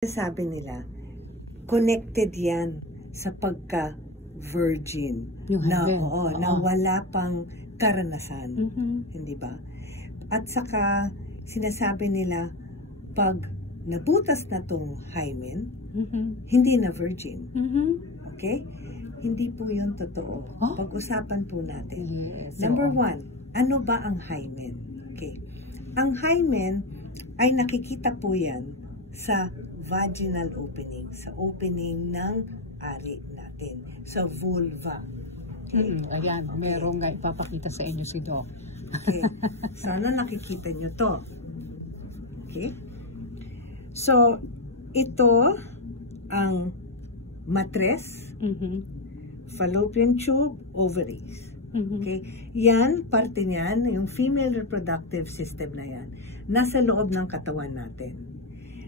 Sabi nila, connected yan sa pagka-virgin na wala pang karanasan, hindi ba? At saka sinasabi nila, pag nabutas na tong hymen, hindi na virgin. Okay? Hindi po yun totoo. Pag-usapan po natin. Number one, ano ba ang hymen? Okay. Ang hymen ay nakikita po yan sa vaginal opening, sa opening ng ari natin, sa vulva. Okay? Ayan, okay. Merong nga ipapakita sa inyo si Doc. Okay. Sana nakikita nyo to. Okay? So, ito ang matres, fallopian tube, ovaries. Okay? Yan, parte niyan, yung female reproductive system na yan, nasa loob ng katawan natin.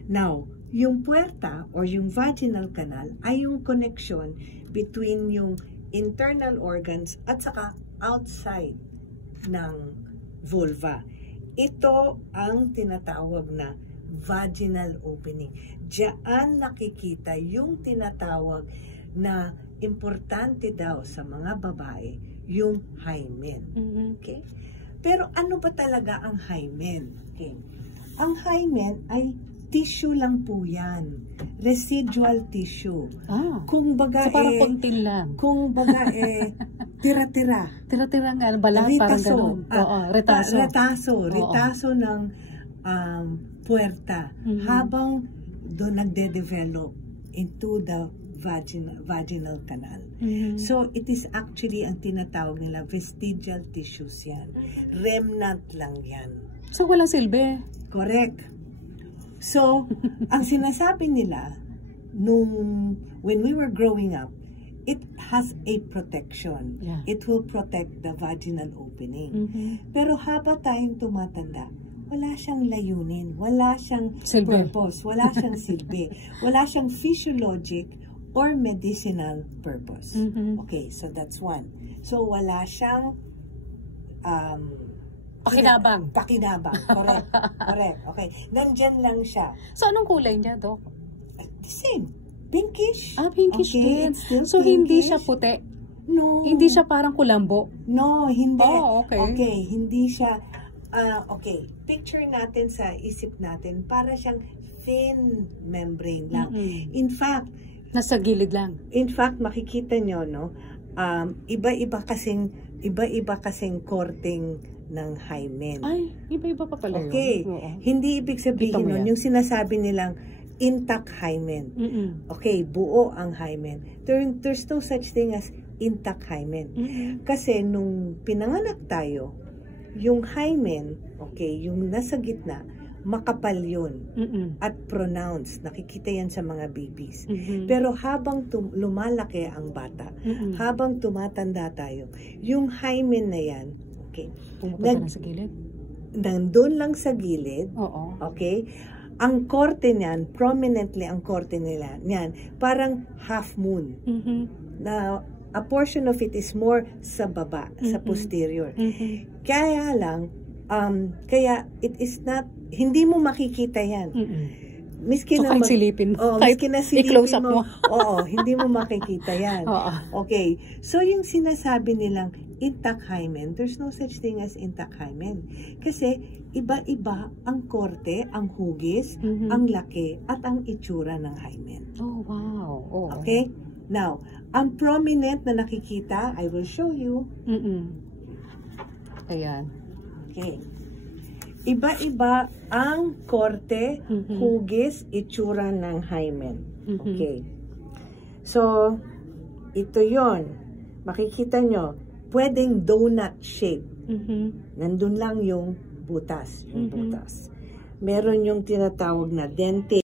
Now, yung puerta or yung vaginal canal ay yung connection between yung internal organs at saka outside ng vulva. Ito ang tinatawag na vaginal opening. Diyan nakikita yung tinatawag na importante daw sa mga babae, yung hymen. Okay? Pero ano ba talaga ang hymen? Okay. Ang hymen ay tissue lang po yan. Residual tissue. Kung baga so parang kontin lang. Kung baga tira-tira. Tira-tira nga, balat, parang gano'n. Retaso. Retaso ng puerta. Habang doon nagde-develop into the vaginal canal. So, it is actually ang tinatawag nila vestigial tissues yan. Remnant lang yan. So, walang silbi? Correct. So, ang sinasabi nila, when we were growing up, it has a protection. Yeah. It will protect the vaginal opening. Pero habang tayong tumatanda, wala siyang layunin, wala siyang purpose, wala siyang silbi, wala siyang physiologic or medicinal purpose. Okay, so that's one. So, wala siyang pakinabang. Correct. Correct. Okay. Nandyan lang siya. So, anong kulay niya, Doc? The same. Pinkish. Pinkish din. So, pinkish. Hindi siya puti? No. Hindi siya parang kulambo? No, hindi. Okay. Okay, hindi siya. Okay. Picture natin sa isip natin, para siyang thin membrane lang. In fact, nasa gilid lang. In fact, makikita nyo, no? Iba-iba kasing korting ng hymen. Ay, iba-iba pa pala yun. Okay. Hindi ibig sabihin nun, yung sinasabi nilang intact hymen. Okay, buo ang hymen. There's no such thing as intact hymen. Kasi nung pinanganak tayo, yung hymen, okay, yung nasa gitna, makapal yun. At pronounced. Nakikita yan sa mga babies. Pero habang lumalaki ang bata, habang tumatanda tayo, yung hymen na yan, okay, sa gilid? Nandun lang sa gilid. Okay? Ang korte niyan, prominently ang korte nila, niyan, parang half moon. Na a portion of it is more sa baba, sa posterior. Kaya lang, kaya it is not, hindi mo makikita yan. Miski so, kahit silipin mo. Miski na silipin i-close up mo. Hindi mo makikita yan. Okay. So, yung sinasabi nilang intact hymen, there's no such thing as intact hymen. Kasi, iba-iba ang korte, ang hugis, ang laki, at ang itsura ng hymen. Oh, wow. Okay? Now, ang prominent na nakikita, I will show you. Ayan. Okay. Iba-iba ang korte, hugis, itsura ng hymen. Okay. So, ito yon. Makikita nyo, pwedeng donut shape. Nandun lang yung butas. Meron yung tinatawag na dentate.